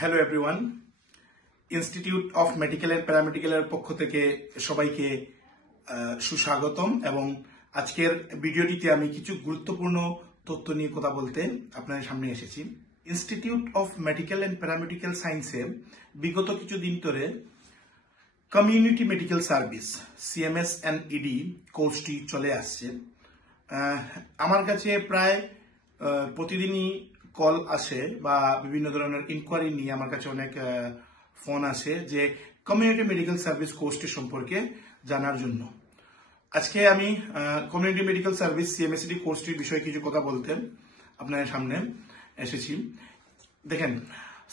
Hello everyone, institute of medical and প্যারামেডিকেলের পক্ষ থেকে সবাইকে সুস্বাগতম। এবং আজকের ভিডিওটিতে আমি কিছু গুরুত্বপূর্ণ তথ্য নিয়ে কথা বলতে আপনাদের সামনে এসেছি। Institute of medical and paramedical সায়েন্সে বিগত কিছুদিন ধরে community medical service CMS and ED কোর্সটি চলে আসছে। আমার কাছে প্রায় প্রতিদিনই কল আসে বা বিভিন্ন ধরনের ইনকোয়ারি নিয়ে আমার কাছে অনেক ফোন আসে যে কমিউনিটি মেডিকেল সার্ভিস কোর্সটি সম্পর্কে জানার জন্য। আজকে আমি কমিউনিটি মেডিকেল সার্ভিস সিএমএসইডি কোর্সটির বিষয়ে কিছু কথা বলতে আপনাদের সামনে এসেছি। দেখেন,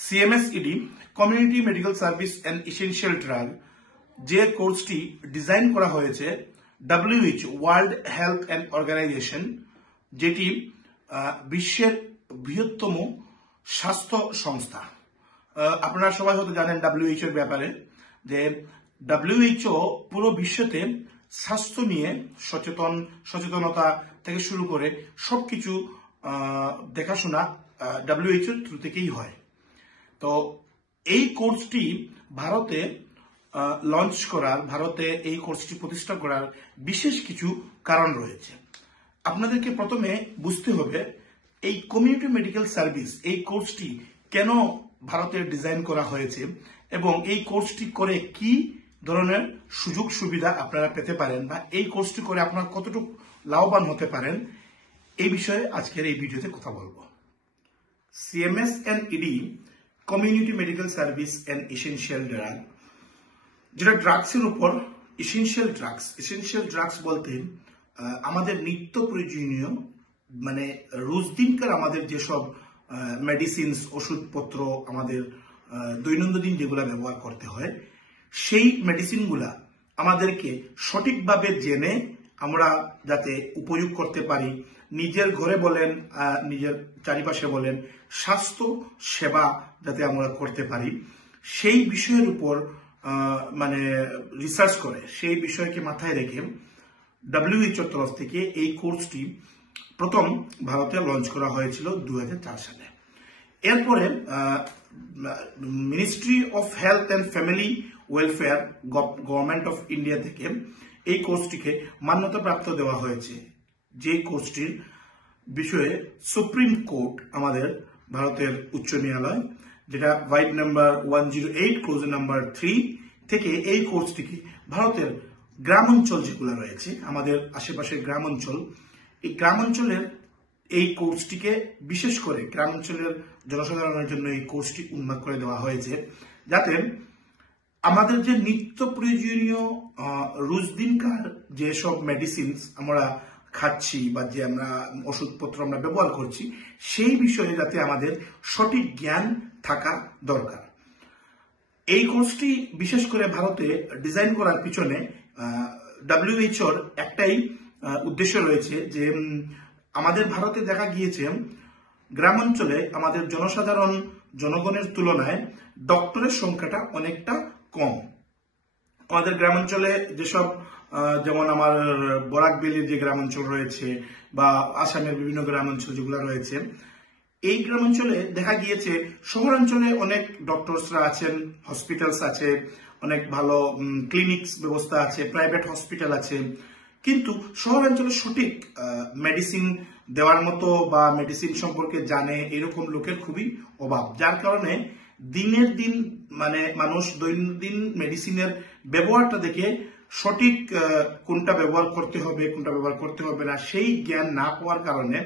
CMSED community medical service and essential drug যে কোর্সটি ডিজাইন করা হয়েছে WHO world health and organization, যেটি বিশ্বের বৃহত্তম স্বাস্থ্য সংস্থা। আপনারা সবাই হয়তো জানেন WHO এর ব্যাপারে, যে WHO পুরো বিশ্বতে স্বাস্থ্য নিয়ে সচেতনতা থেকে শুরু করে সবকিছু দেখাশোনা WHO থ্রু থেকেই হয়। তো এই কোর্সটি ভারতে লঞ্চ করার, ভারতে এই কোর্সটি প্রতিষ্ঠা করার বিশেষ কিছু কারণ রয়েছে। আপনাদেরকে প্রথমে বুঝতে হবে এই কমিউনিটি মেডিকেল সার্ভিস, এই কোর্সটি কেন ভারতে ডিজাইন করা হয়েছে এবং এই কোর্সটি করে কি ধরনের সুযোগ সুবিধা আপনারা পেতে পারেন বা এই কোর্সটি করে আপনারা কতটুকু লাভবান হতে পারেন, এই বিষয়ে আজকের এই ভিডিওতে কথা বলবো। CMS and ED community medical service and essential drug, যেটা ড্রাগসের উপর এসেনশিয়াল ড্রাগস বলতে আমাদের নিত্য প্রয়োজনীয়, মানে রোজ দিনকার আমাদের যেসব মেডিসিনস, ওষুধপত্র আমাদের দৈনন্দিন যেগুলা ব্যবহার করতে হয়, সেই মেডিসিনগুলা আমাদেরকে সঠিকভাবে জেনে আমরা যাতে উপয়োগ করতে পারি, নিজের ঘরে বলেন, নিজের চারিপাশে বলেন, স্বাস্থ্য সেবা যাতে আমরা করতে পারি, সেই বিষয়ের উপর মানে রিসার্চ করে, সেই বিষয়কে মাথায় রেখে WHO তরফ থেকে এই কোর্সটি প্রথম ভারতে লঞ্চ করা হয়েছিল 2004 সালে। এরপরে ministry of health and family welfare, government of India থেকে এই কোর্সটিকে মান্যতা প্রাপ্ত দেওয়া হয়েছে, যে কোর্সটির বিষয়ে সুপ্রিম কোর্ট, আমাদের ভারতের উচ্চ ন্যায়ালয়, যেটা ভাইট নাম্বার 108 ক্লোজ নাম্বার 3 থেকে এই কোর্সটিকে ভারতের গ্রামাঞ্চল যেগুলো রয়েছে, আমাদের আশেপাশের গ্রামাঞ্চল, এই গ্রামাঞ্চলের এই কোর্সটিকে বিশেষ করে গ্রামাঞ্চলের জনসাধারণের জন্য এই কোর্সটি উন্মুক্ত করে দেওয়া হয়েছে, যাতে আমাদের যে নিত্য প্রয়োজনীয় রোজ দিনকার যেসব মেডিসিনস আমরা খাচ্ছি বা যে আমরা ওষুধপত্র আমরা ব্যবহার করছি, সেই বিষয়ে যাতে আমাদের সঠিক জ্ঞান থাকা দরকার। এই কোর্সটি বিশেষ করে ভারতে ডিজাইন করার পিছনে WHOর একটাই উদ্দেশ্য রয়েছে, যে আমাদের ভারতে দেখা গিয়েছে গ্রামাঞ্চলে আমাদের জনগণের তুলনায় ডক্টরের সংখ্যাটা অনেকটা কম। আমাদের গ্রামাঞ্চলে যেসব, যেমন আমার বরাক ভ্যালির যে গ্রামাঞ্চল রয়েছে বা আসামের বিভিন্ন গ্রামাঞ্চল যেগুলো রয়েছে, এই গ্রামাঞ্চলে দেখা গিয়েছে শহরাঞ্চলে অনেক ডক্টরসরা আছেন, হসপিটালস আছে, অনেক ভালো ক্লিনিক্স ব্যবস্থা আছে, প্রাইভেট হসপিটাল আছে, কিন্তু শহরাঞ্চলে সঠিক মেডিসিন দেওয়ার মতো বা মেডিসিন সম্পর্কে জানে এরকম লোকের খুবই অভাব, যার কারণে দিনের দিন মানে মানুষ দৈনন্দিন মেডিসিনের ব্যবহারটা দেখে সঠিক কোনটা ব্যবহার করতে হবে, কোনটা ব্যবহার করতে হবে না, সেই জ্ঞান না পাওয়ার কারণে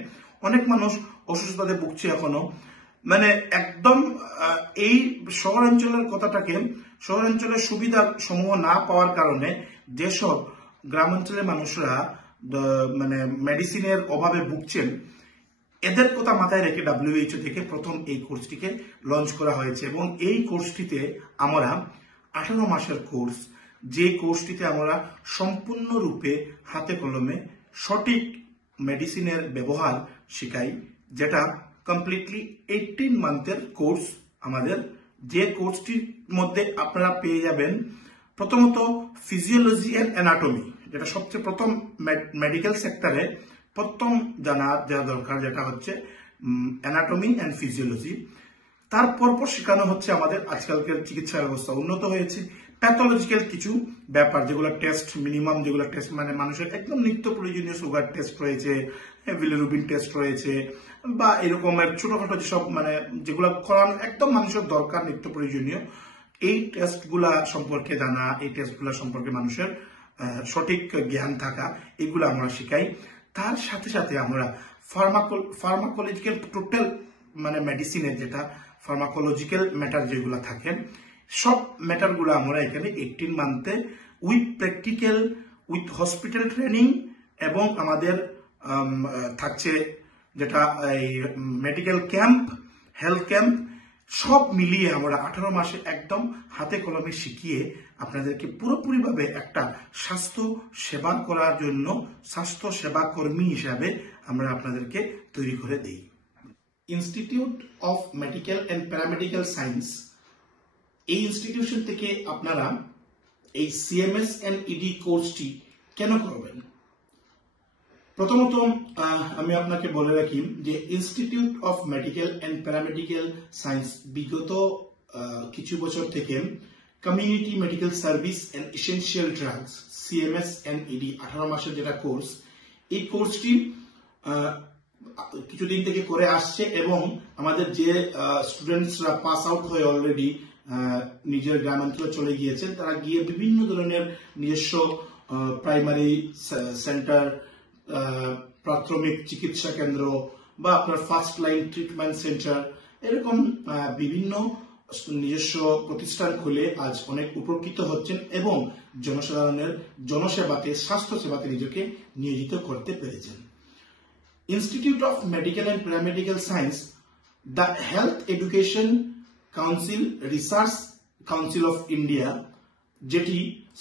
অনেক মানুষ অসুস্থতাতে ভুগছে এখনো। মানে একদম এই শহরাঞ্চলের কথাটাকে, শহরাঞ্চলের সুবিধা সমূহ না পাওয়ার কারণে যেসব গ্রামাঞ্চলের মানুষরা মানে মেডিসিনের অভাবে ভুগছেন, এদের কথা মাথায় রেখে WHO থেকে প্রথম এই কোর্সটিকে লঞ্চ করা হয়েছে। এবং এই কোর্সটিতে আমরা 18 মাসের কোর্স, যে কোর্সটিতে আমরা সম্পূর্ণরূপে হাতে কলমে সঠিক মেডিসিনের ব্যবহার শিখাই, যেটা কমপ্লিটলি 18 মান্থের কোর্স আমাদের, যে কোর্সটির মধ্যে আপনারা পেয়ে যাবেন প্রথমত ফিজিওলজি অ্যান্ড অ্যানাটমি, যেটা সবচেয়ে প্রথম মেডিকেল সেক্টরে প্রথম জানা দরকার, যেটা হচ্ছে অ্যানাটমি অ্যান্ড ফিজিওলজি। তারপর শেখানো হচ্ছে আমাদের আজকালকার চিকিৎসা ব্যবস্থা উন্নত হয়েছে, প্যাথোলজিক্যাল কিছু ব্যাপার যেগুলো টেস্ট মিনিমাম, যেগুলো টেস্ট মানে মানুষের একদম নিত্য প্রয়োজনীয় সুগার টেস্ট রয়েছে, বিলিরুবিন টেস্ট রয়েছে, বা এরকমের ছোটখাটো যেসব মানে যেগুলো করানো একদম মানুষের দরকার নিত্য প্রয়োজনীয়, এই টেস্টগুলা সম্পর্কে জানা, এই টেস্টগুলা সম্পর্কে মানুষের সঠিক জ্ঞান থাকা, এগুলো আমরা শিখাই। তার সাথে সাথে আমরা ফার্মাকোলজিক্যাল টোটাল মানে মেডিসিনের যেটা ফার্মাকোলজিক্যাল ম্যাটার যেগুলো থাকে, সব ম্যাটারগুলো আমরা এখানে 18 মান্থে with practical, with hospital training, এবং আমাদের থাকছে যেটা এই মেডিকেল ক্যাম্প, হেলথ ক্যাম্প, সব মিলিয়ে আমরা 18 মাসে একদম হাতে কলমে শিখিয়ে আপনাদেরকে পুরোপুরিভাবে একটা স্বাস্থ্য সেবা করার জন্য স্বাস্থ্য সেবা কর্মী হিসাবে আমরা আপনাদেরকে তৈরি করে দেই। Institute of medical and paramedical science, এই ইনস্টিটিউশন থেকে আপনারা এই সিএমএস এন্ড ইডি কোর্সটি কেন করবেন? প্রথমত আমি আপনাকে বলে রাখি যে institute of medical and paramedical science বিগত কিছু বছর থেকে community medical service and essential drugs CMS and ED 18 মাসের যেটা কোর্স, এই কোর্সটি কিছুদিন থেকে করে আসছে, এবং আমাদের যে স্টুডেন্টসরা পাস আউট হয়ে অলরেডি নিজের গ্রামাঞ্চলে চলে গিয়েছেন, তারা গিয়ে বিভিন্ন ধরনের নিজস্ব প্রাইমারি সেন্টার, প্রাথমিক চিকিৎসা কেন্দ্র বা আপনার ফার্স্ট লাইন ট্রিটমেন্ট সেন্টার, এরকম বিভিন্ন নিজস্ব প্রতিষ্ঠান খুলে আজ অনেক উপকৃত হচ্ছেন এবং জনসাধারণের জনসেবাতে, স্বাস্থ্য সেবাতে নিজেকে নিয়োজিত করতে পেরেছেন। Institute of medical and paramedical science, the health education council, research council of India, যেটি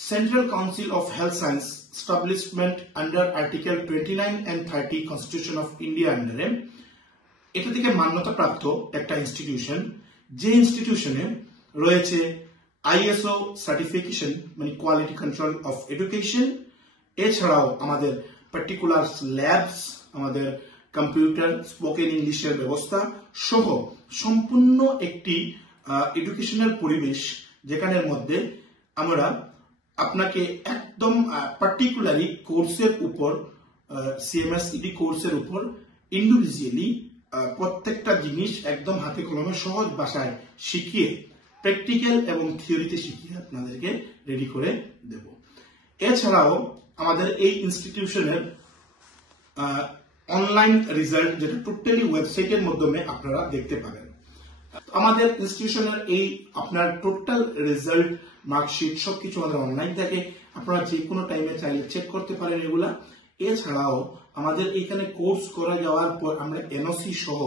central council of health science establishment under article 29 and 30 constitution of India আন্ডারে, এটা থেকে মান্যতা প্রাপ্ত একটা ইনস্টিটিউশন, যে ইনস্টিটিউশনে রয়েছে আইএসও সার্টিফিকেশন মানে কোয়ালিটি কন্ট্রোল অফ এডুকেশন, এছাড়াও আমাদের পার্টিকুলার ল্যাবস, আমাদের কম্পিউটার, স্পোকেন ইংলিশের ব্যবস্থা সহ সম্পূর্ণ একটি এডুকেশনাল পরিবেশ, যেখানের মধ্যে আমরা আপনাকে একদম পার্টিকুলারি কোর্সের উপর, সিএমএস ইডি কোর্সের উপর ইন্ডিভিজুয়ালি প্রত্যেকটা জিনিস একদম হাতে কলমে সহজ ভাষায় শিখিয়ে, প্র্যাকটিক্যাল এবং থিওরিতে শিখিয়ে আপনাদেরকে রেডি করে দেব। এছাড়াও আমাদের এই ইনস্টিটিউশনের অনলাইন রেজাল্ট, যেটা টোটালি ওয়েবসাইটের মাধ্যমে আপনারা দেখতে পাবেন। আমাদের ইনস্টিটিউশনের এই আপনার টোটাল রেজাল্ট, মার্কশিট সবকিছু আমাদের অনলাইন থাকে, আপনারা যে কোনো টাইমে চাইলে চেক করতে পারেন এগুলা। এছাড়াও আমাদের এখানে কোর্স করে যাওয়ার পর আমরা এনওসি সহ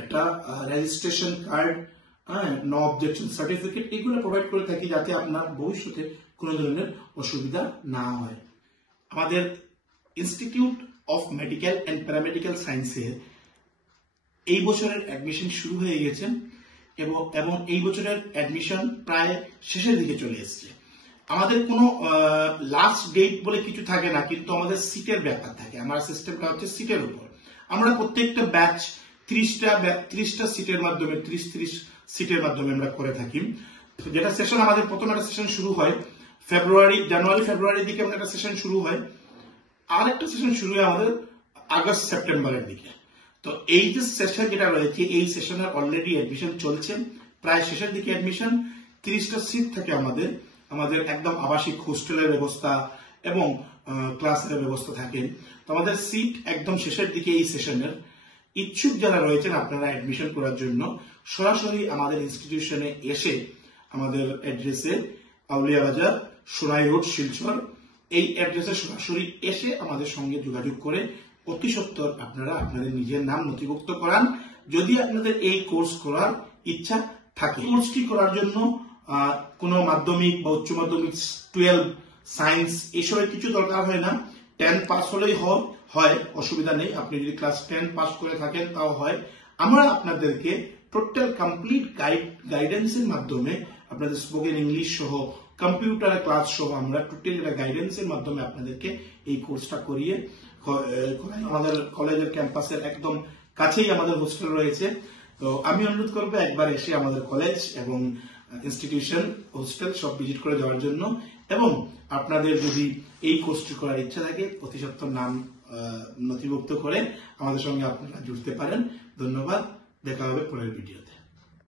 একটা registration card, no objection certificate, এগুলো প্রোভাইড করে থাকি, যাতে আপনার ভবিষ্যতে কোনো ধরনের অসুবিধা না হয়। আমাদের institute of medical and paramedical সায়েন্সের এই বছরের অ্যাডমিশন শুরু হয়ে গেছে, এবং এই বছরের অ্যাডমিশন প্রায় শেষের দিকে চলে এসেছে। আমাদের কোনো লাস্ট ডেট বলে কিছু থাকে না, কিন্তু আমাদের সিটের ব্যাপার থাকে। আমার সিস্টেমটা হচ্ছে সিটের উপর। আমরা প্রত্যেকটা ব্যাচ 30টা সিটের মাধ্যমে, 30 সিটের মাধ্যমে আমরা করে থাকি। যেটা সেশন, আমাদের প্রথম একটা সেশন শুরু হয় জানুয়ারি ফেব্রুয়ারির দিকে আমাদের একটা সেশন শুরু হয়, আর একটা সেশন শুরু হয় আমাদের আগস্ট সেপ্টেম্বরের দিকে। তো এই যে সেশন যেটা রয়েছে, এই সেশনের অলরেডি অ্যাডমিশন চলছে, প্রায় শেষের দিকে অ্যাডমিশন। 30টা সিট থাকে আমাদের একদম আবাসিক হোস্টেলের ব্যবস্থা এবং ক্লাসের ব্যবস্থা থাকে। তো আমাদের সিট একদম শেষের দিকে এই সেশনের। ইচ্ছুক যারা রয়েছেন আপনারা অ্যাডমিশন করার জন্য সরাসরি আমাদের ইনস্টিটিউশনে এসে, আমাদের অ্যাড্রেসে আউলিয়া বাজার, সোনাই রোড, শিলচর, এই অ্যাড্রেসে সরাসরি এসে আমাদের সঙ্গে যোগাযোগ করে অতি সত্বর আপনারা আপনাদের নিজের নাম নথিভুক্ত করান, যদি আপনাদের এই কোর্স করার ইচ্ছা থাকে। কোর্সটি করার জন্য কোনো মাধ্যমিক বা উচ্চ মাধ্যমিক, 12 সায়েন্স এসবের কিছু দরকার হয় না। 10 পাস হলেই হয়, অসুবিধা নেই। আপনি যদি ক্লাস 10 পাস করে থাকেন তাও হয়। আমরা আপনাদেরকে টোটাল কমপ্লিট গাইডেন্সের মাধ্যমে, আপনাদের স্পোকেন ইংলিশ সহ, কম্পিউটার ক্লাস সহ, আমরা টোটাল গাইডেন্সের মাধ্যমে আপনাদেরকে এই কোর্সটা করিয়ে আমাদের কলেজের ক্যাম্পাসের একদম কাছেই আমাদের হোস্টেল রয়েছে। তো আমি অনুরোধ করবো একবার এসে আমাদের কলেজ এবং ইনস্টিটিউশন, হোস্টেল সব ভিজিট করে যাওয়ার জন্য। এবং আপনাদের যদি এই কোর্সটি করার ইচ্ছা থাকে অতি সত্বর নাম নথিভুক্ত করে আমাদের সঙ্গে আপনারা জুড়তে পারেন। ধন্যবাদ, দেখা হবে পরের ভিডিওতে।